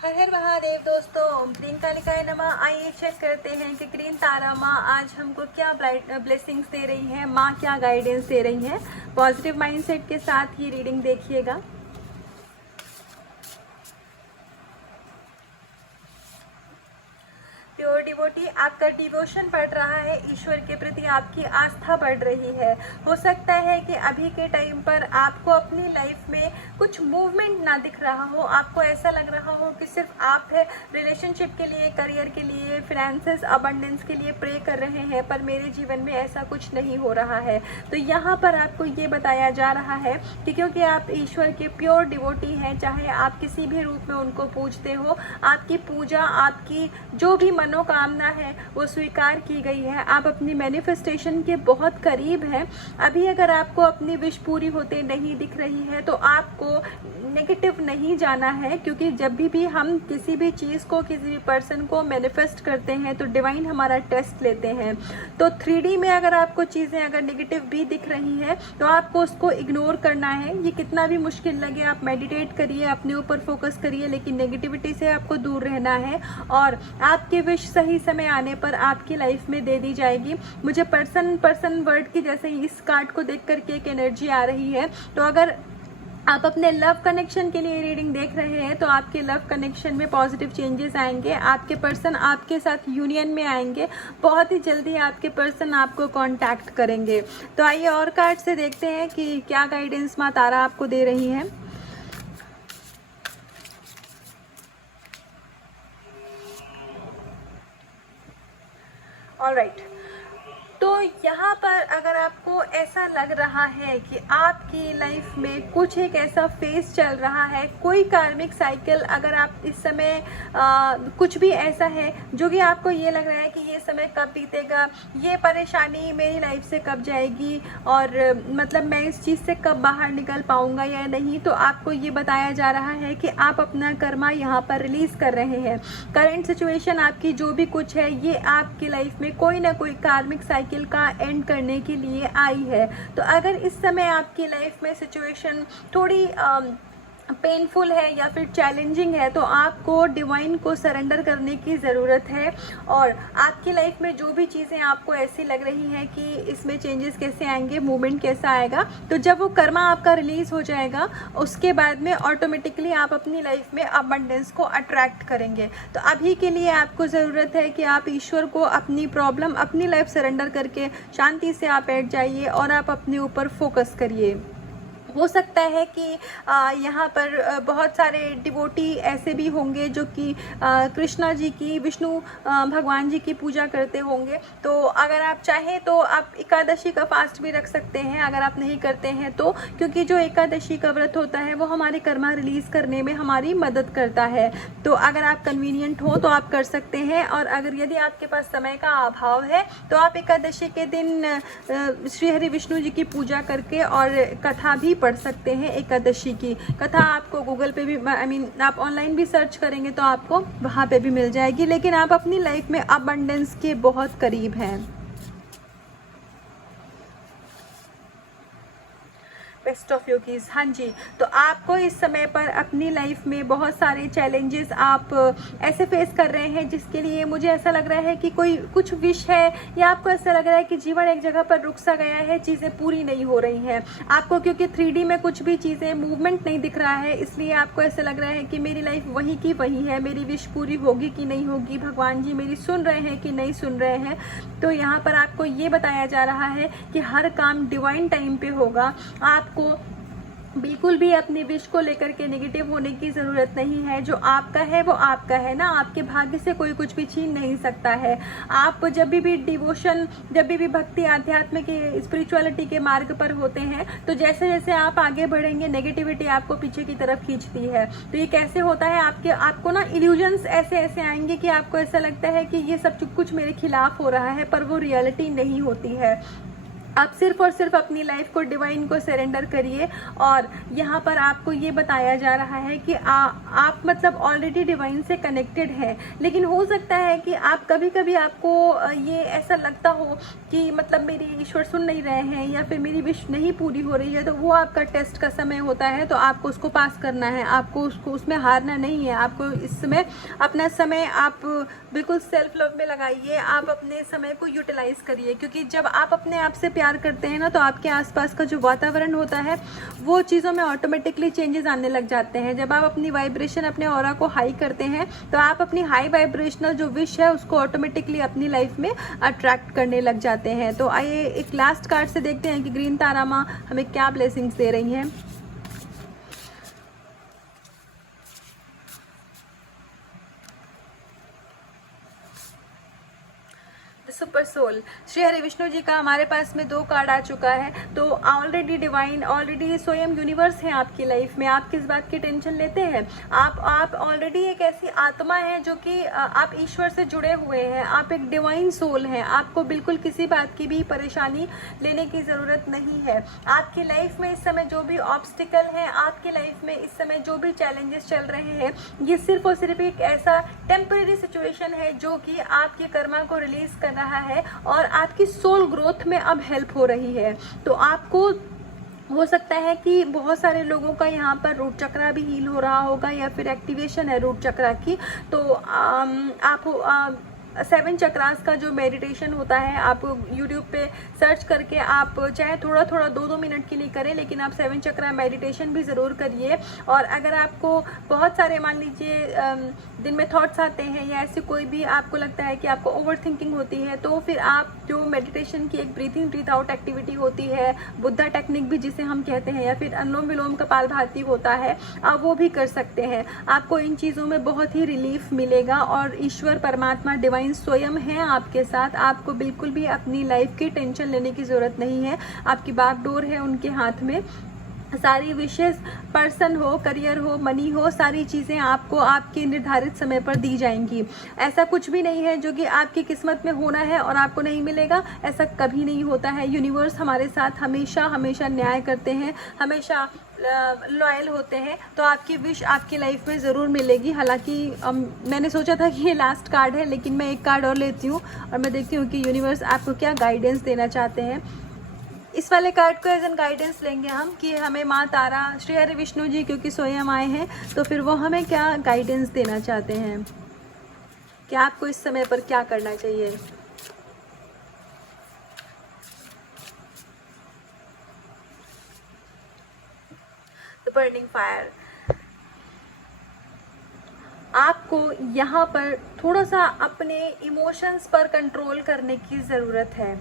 हर हर महादेव दोस्तों, ओम क्रीम कालिकाय नमः। आइए चेक करते हैं कि ग्रीन तारा माँ आज हमको क्या ब्लेसिंग्स दे रही है, माँ क्या गाइडेंस दे रही है। पॉजिटिव माइंडसेट के साथ ये रीडिंग देखिएगा। प्योर डिवोटी, आपका डिवोशन बढ़ रहा है, ईश्वर के प्रति आपकी आस्था बढ़ रही है। हो सकता है कि अभी के टाइम पर आपको अपनी लाइफ में कुछ मूवमेंट ना दिख रहा हो, आपको ऐसा लग रहा हो कि सिर्फ आप है रिलेशनशिप के लिए, करियर के लिए, फिनेंसेस, अबंडेंस के लिए प्रे कर रहे हैं, पर मेरे जीवन में ऐसा कुछ नहीं हो रहा है। तो यहाँ पर आपको ये बताया जा रहा है कि क्योंकि आप ईश्वर के प्योर डिवोटी हैं, चाहे आप किसी भी रूप में उनको पूजते हो, आपकी पूजा, आपकी जो भी मनोकामना है वो स्वीकार की गई है। आप अपनी मैनिफेस्टेशन के बहुत करीब हैं। अभी अगर आपको अपनी विश पूरी होते नहीं दिख रही है तो आपको नेगेटिव नहीं जाना है, क्योंकि जब भी हम किसी भी चीज़ को, किसी भी पर्सन को मैनिफेस्ट करते हैं तो डिवाइन हमारा टेस्ट लेते हैं। तो 3D में अगर आपको चीज़ें अगर नेगेटिव भी दिख रही है तो आपको उसको इग्नोर करना है। ये कितना भी मुश्किल लगे, आप मेडिटेट करिए, अपने ऊपर फोकस करिए, लेकिन नेगेटिविटी से आपको दूर रहना है और आपकी विश सही समय आने पर आपकी लाइफ में दे दी जाएगी। मुझे पर्सन वर्ड की जैसे इस कार्ड को देख करके एक एनर्जी आ रही है। तो अगर आप अपने लव कनेक्शन के लिए रीडिंग देख रहे हैं तो आपके लव कनेक्शन में पॉजिटिव चेंजेस आएंगे, आपके पर्सन आपके साथ यूनियन में आएंगे, बहुत ही जल्दी आपके पर्सन आपको कांटेक्ट करेंगे। तो आइए और कार्ड से देखते हैं कि क्या गाइडेंस माँ तारा आपको दे रही है। ऑलराइट, तो यहाँ पर अगर आपको ऐसा लग रहा है कि आपकी लाइफ में कुछ एक ऐसा फेज चल रहा है, कोई कार्मिक साइकिल, अगर आप इस समय कुछ भी ऐसा है जो कि आपको ये लग रहा है कि ये समय कब बीतेगा, ये परेशानी मेरी लाइफ से कब जाएगी और मतलब मैं इस चीज़ से कब बाहर निकल पाऊँगा या नहीं, तो आपको ये बताया जा रहा है कि आप अपना कर्मा यहाँ पर रिलीज़ कर रहे हैं। करंट सिचुएशन आपकी जो भी कुछ है, ये आपकी लाइफ में कोई ना कोई कार्मिक साइकिल का एंड करने के लिए आई है। तो अगर इस समय आपकी लाइफ में सिचुएशन थोड़ी पेनफुल है या फिर चैलेंजिंग है तो आपको डिवाइन को सरेंडर करने की ज़रूरत है। और आपकी लाइफ में जो भी चीज़ें आपको ऐसी लग रही हैं कि इसमें चेंजेस कैसे आएंगे, मूवमेंट कैसा आएगा, तो जब वो कर्मा आपका रिलीज़ हो जाएगा उसके बाद में ऑटोमेटिकली आप अपनी लाइफ में अबंडेंस को अट्रैक्ट करेंगे। तो अभी के लिए आपको ज़रूरत है कि आप ईश्वर को अपनी प्रॉब्लम, अपनी लाइफ सरेंडर करके शांति से आप बैठ जाइए और आप अपने ऊपर फोकस करिए। हो सकता है कि यहाँ पर बहुत सारे डिवोटी ऐसे भी होंगे जो कि कृष्णा जी की, विष्णु भगवान जी की पूजा करते होंगे। तो अगर आप चाहें तो आप एकादशी का फास्ट भी रख सकते हैं, अगर आप नहीं करते हैं तो, क्योंकि जो एकादशी का व्रत होता है वो हमारे कर्मा रिलीज़ करने में हमारी मदद करता है। तो अगर आप कन्वीनियंट हो तो आप कर सकते हैं, और अगर यदि आपके पास समय का अभाव है तो आप एकादशी के दिन श्री हरि विष्णु जी की पूजा करके और कथा भी पढ़ सकते हैं। एकादशी की कथा आपको गूगल पे भी, आप ऑनलाइन भी सर्च करेंगे तो आपको वहाँ पे भी मिल जाएगी। लेकिन आप अपनी लाइफ में अबंडेंस के बहुत करीब हैं। Best of yogis. हाँ जी, तो आपको इस समय पर अपनी लाइफ में बहुत सारे चैलेंजेस आप ऐसे फेस कर रहे हैं जिसके लिए मुझे ऐसा लग रहा है कि कोई कुछ विश है, या आपको ऐसा लग रहा है कि जीवन एक जगह पर रुक सा गया है, चीज़ें पूरी नहीं हो रही हैं आपको, क्योंकि 3D में कुछ भी चीज़ें, मूवमेंट नहीं दिख रहा है, इसलिए आपको ऐसा लग रहा है कि मेरी लाइफ वहीं की वहीं है, मेरी विश पूरी होगी कि नहीं होगी, भगवान जी मेरी सुन रहे हैं कि नहीं सुन रहे हैं। तो यहाँ पर आपको ये बताया जा रहा है कि हर काम डिवाइन टाइम पे होगा। आपको बिल्कुल भी अपनी विश को लेकर के नेगेटिव होने की ज़रूरत नहीं है। जो आपका है वो आपका है ना, आपके भाग्य से कोई कुछ भी छीन नहीं सकता है। आप जब भी डिवोशन, जब भी भक्ति, आध्यात्म के, स्पिरिचुअलिटी के मार्ग पर होते हैं तो जैसे जैसे आप आगे बढ़ेंगे नेगेटिविटी आपको पीछे की तरफ खींचती है। तो ये कैसे होता है, आपको ना इल्यूजन्स ऐसे ऐसे आएंगे कि आपको ऐसा लगता है कि ये सब कुछ मेरे खिलाफ हो रहा है, पर वो रियलिटी नहीं होती है। आप सिर्फ और सिर्फ अपनी लाइफ को डिवाइन को सरेंडर करिए। और यहाँ पर आपको ये बताया जा रहा है कि आप मतलब ऑलरेडी डिवाइन से कनेक्टेड हैं, लेकिन हो सकता है कि आप कभी कभी आपको ये ऐसा लगता हो कि मतलब मेरी ईश्वर सुन नहीं रहे हैं या फिर मेरी विश नहीं पूरी हो रही है, तो वो आपका टेस्ट का समय होता है, तो आपको उसको पास करना है, आपको उसको उसमें हारना नहीं है। आपको इस समय अपना समय आप बिल्कुल सेल्फ लव में लगाइए, आप अपने समय को यूटिलाइज करिए, क्योंकि जब आप अपने आप से प्यार करते हैं ना, तो आपके आसपास का जो वातावरण होता है वो चीज़ों में ऑटोमेटिकली चेंजेस आने लग जाते हैं। जब आप अपनी वाइब्रेशन अपने ऑरा को हाई करते हैं तो आप अपनी हाई वाइब्रेशनल जो विश है उसको ऑटोमेटिकली अपनी लाइफ में अट्रैक्ट करने लग जाते हैं। तो आइए एक लास्ट कार्ड से देखते हैं कि ग्रीन तारा माँ हमें क्या ब्लेसिंग्स दे रही हैं। सुपर सोल, श्री हरि विष्णु जी का हमारे पास में 2 कार्ड आ चुका है। तो ऑलरेडी डिवाइन, ऑलरेडी स्वयं यूनिवर्स है आपकी लाइफ में। आप किस बात की टेंशन लेते हैं? आप ऑलरेडी एक ऐसी आत्मा है जो कि आप ईश्वर से जुड़े हुए हैं, आप एक डिवाइन सोल हैं। आपको बिल्कुल किसी बात की भी परेशानी लेने की ज़रूरत नहीं है। आपकी लाइफ में इस समय जो भी ऑब्स्टिकल हैं, आपकी लाइफ में इस समय जो भी चैलेंजेस चल रहे हैं, ये सिर्फ और सिर्फ एक ऐसा टेम्परेरी सिचुएशन है जो कि आपके कर्मा को रिलीज कर रहा है और आपकी सोल ग्रोथ में अब हेल्प हो रही है। तो आपको हो सकता है कि बहुत सारे लोगों का यहाँ पर रूट चक्रा भी हील हो रहा होगा या फिर एक्टिवेशन है रूट चक्रा की। तो आप 7 चक्रास का जो मेडिटेशन होता है, आप यूट्यूब पे सर्च करके आप चाहे थोड़ा थोड़ा 2-2 मिनट के लिए करें, लेकिन आप 7 चक्रा मेडिटेशन भी ज़रूर करिए। और अगर आपको बहुत सारे मान लीजिए दिन में थॉट्स आते हैं या ऐसे कोई भी आपको लगता है कि आपको ओवर थिंकिंग होती है, तो फिर आप जो मेडिटेशन की एक ब्रीथ इन ब्रीथ आउट एक्टिविटी होती है, बुद्धा टेक्निक भी जिसे हम कहते हैं, या फिर अनुलोम विलोम कपालभाति होता है, आप वो भी कर सकते हैं। आपको इन चीज़ों में बहुत ही रिलीफ मिलेगा और ईश्वर परमात्मा डिवाइन स्वयं है आपके साथ। आपको बिल्कुल भी अपनी लाइफ की टेंशन लेने की ज़रूरत नहीं है। आपकी बागडोर है उनके हाथ में। सारी विशेष, पर्सन हो, करियर हो, मनी हो, सारी चीज़ें आपको आपके निर्धारित समय पर दी जाएंगी। ऐसा कुछ भी नहीं है जो कि आपकी किस्मत में होना है और आपको नहीं मिलेगा, ऐसा कभी नहीं होता है। यूनिवर्स हमारे साथ हमेशा हमेशा न्याय करते हैं, हमेशा लॉयल होते हैं। तो आपकी विश आपकी लाइफ में ज़रूर मिलेगी। हालांकि मैंने सोचा था कि ये लास्ट कार्ड है, लेकिन मैं एक कार्ड और लेती हूँ और मैं देखती हूँ कि यूनिवर्स आपको क्या गाइडेंस देना चाहते हैं। इस वाले कार्ड को एज एन गाइडेंस लेंगे हम कि हमें माँ तारा, श्री हरि विष्णु जी क्योंकि स्वयं आए हैं, तो फिर वो हमें क्या गाइडेंस देना चाहते हैं कि आपको इस समय पर क्या करना चाहिए। द बर्निंग फायर, आपको यहाँ पर थोड़ा सा अपने इमोशंस पर कंट्रोल करने की ज़रूरत है।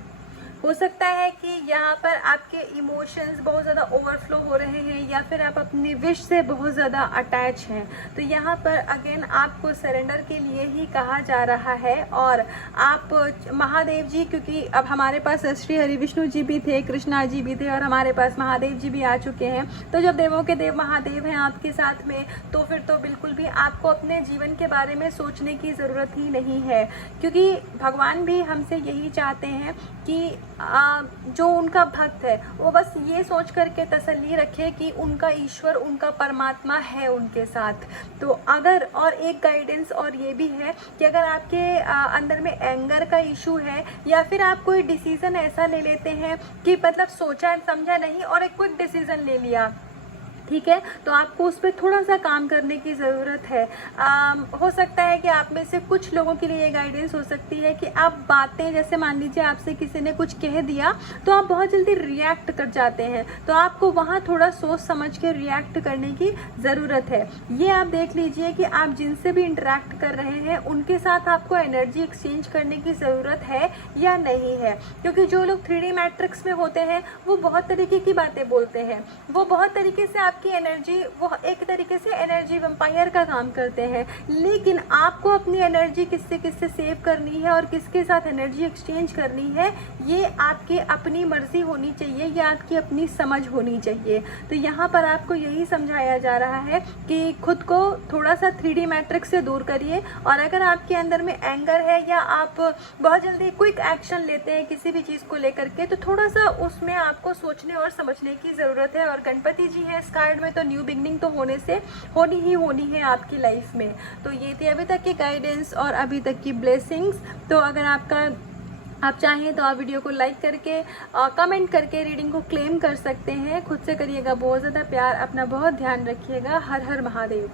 हो सकता है कि यहाँ पर आपके इमोशंस बहुत ज़्यादा ओवरफ्लो हो रहे हैं या फिर आप अपनी विश से बहुत ज़्यादा अटैच हैं। तो यहाँ पर अगेन आपको सरेंडर के लिए ही कहा जा रहा है। और आप महादेव जी, क्योंकि अब हमारे पास श्री हरि विष्णु जी भी थे, कृष्णा जी भी थे और हमारे पास महादेव जी भी आ चुके हैं। तो जब देवों के देव महादेव हैं आपके साथ में, तो फिर तो बिल्कुल भी आपको अपने जीवन के बारे में सोचने की ज़रूरत ही नहीं है, क्योंकि भगवान भी हमसे यही चाहते हैं कि जो उनका भक्त है वो बस ये सोच करके तसल्ली रखे कि उनका ईश्वर, उनका परमात्मा है उनके साथ। तो अगर और एक गाइडेंस और ये भी है कि अगर आपके अंदर में एंगर का इशू है या फिर आप कोई डिसीज़न ऐसा ले लेते हैं कि मतलब सोचा समझा नहीं और एक क्विक डिसीज़न ले लिया, ठीक है, तो आपको उस पर थोड़ा सा काम करने की ज़रूरत है। हो सकता है कि आप में से कुछ लोगों के लिए ये गाइडेंस हो सकती है कि आप बातें, जैसे मान लीजिए आपसे किसी ने कुछ कह दिया तो आप बहुत जल्दी रिएक्ट कर जाते हैं, तो आपको वहाँ थोड़ा सोच समझ के रिएक्ट करने की ज़रूरत है। ये आप देख लीजिए कि आप जिनसे भी इंटरेक्ट कर रहे हैं उनके साथ आपको एनर्जी एक्सचेंज करने की ज़रूरत है या नहीं है, क्योंकि जो लोग 3D मैट्रिक्स में होते हैं वो बहुत तरीके की बातें बोलते हैं, वो बहुत तरीके से आपकी एनर्जी वो एक तरीके से एनर्जी वम्पायर का काम करते हैं, लेकिन आपको अपनी एनर्जी किससे किससे सेव करनी है और किसके साथ एनर्जी एक्सचेंज करनी है, ये आपकी अपनी मर्जी होनी चाहिए, ये आपकी अपनी समझ होनी चाहिए। तो यहाँ पर आपको यही समझाया जा रहा है कि खुद को थोड़ा सा 3D मैट्रिक्स से दूर करिए, और अगर आपके अंदर में एंगर है या आप बहुत जल्दी क्विक एक्शन लेते हैं किसी भी चीज़ को लेकर के, तो थोड़ा सा उसमें आपको सोचने और समझने की ज़रूरत है। और गणपति जी हैं इस कार्ड में, तो न्यू बिगनिंग तो होनी है आपकी लाइफ में। तो ये थी अभी तक की गाइडेंस और अभी तक की ब्लेसिंग्स। तो अगर आप चाहें तो आप वीडियो को लाइक करके कमेंट करके रीडिंग को क्लेम कर सकते हैं। खुद से करिएगा बहुत ज़्यादा प्यार, अपना बहुत ध्यान रखिएगा। हर हर महादेव।